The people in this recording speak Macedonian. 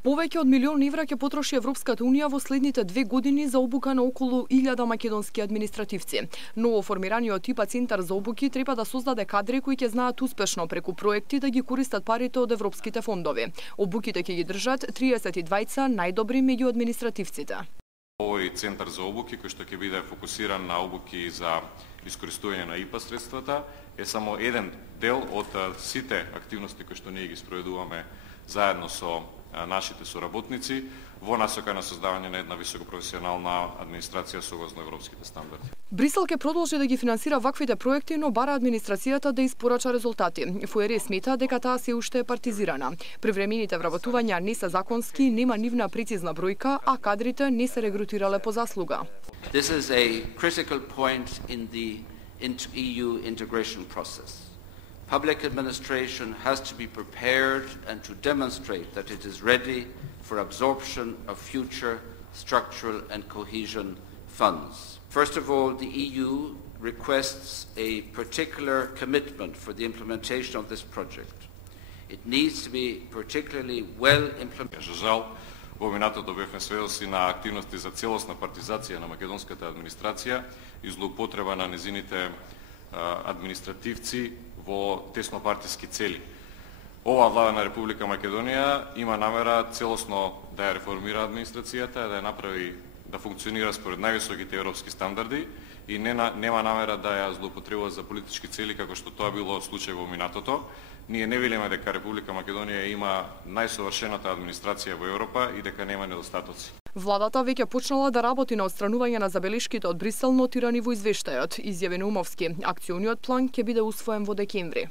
Повеќе од 1.000.000 евра ќе потроши Европската унија во следните 2 години за обука на околу 1000 македонски административци. Ново формираниот ТИПА центар за обуки треба да создаде кадри кои ќе знаат успешно преку проекти да ги користат парите од европските фондови. Обуките ќе ги држат 32 најдобри меѓу административците. Овој центар за обуки, кој што ќе биде фокусиран на обуки за искористување на ИПА средствата, е само еден дел од сите активности кои што ние ги спроведуваме заедно со нашите соработници во насока на создавање на една високопрофесионална администрација согласно европските стандарди. Брисел ќе продолжи да ги финансира ваквите проекти, но бара администрацијата да испорача резултати. ФУЕР смета дека таа се уште е партизирана. Привремените вработувања не се законски, нема нивна прецизна бројка, а кадрите не се регрутирале по заслуга. This is a critical point in the EU integration process. Public administration has to be prepared and to demonstrate that it is ready for absorption of future structural and cohesion funds. First of all, the EU requests a particular commitment for the implementation of this project. It needs to be particularly well implemented. За жал, во минатото бевме сведоци на активности за целосна партизација на македонската администрација и злоупотреба на незините административци во теснопартиски цели. Оваа влада на Република Македонија има намера целосно да ја реформира администрацијата, да ја направи да функционира според највисоките европски стандарди и нема намера да ја злоупотребува за политички цели како што тоа било случај во минатото. Ние не велиме дека Република Македонија има најсовршената администрација во Европа и дека нема недостатоци. Владата веќе почнала да работи на отстранување на забелешките од Брисел нотирани во извештајот, изјави Наумовски. Акциониот план ќе биде усвоен во декември.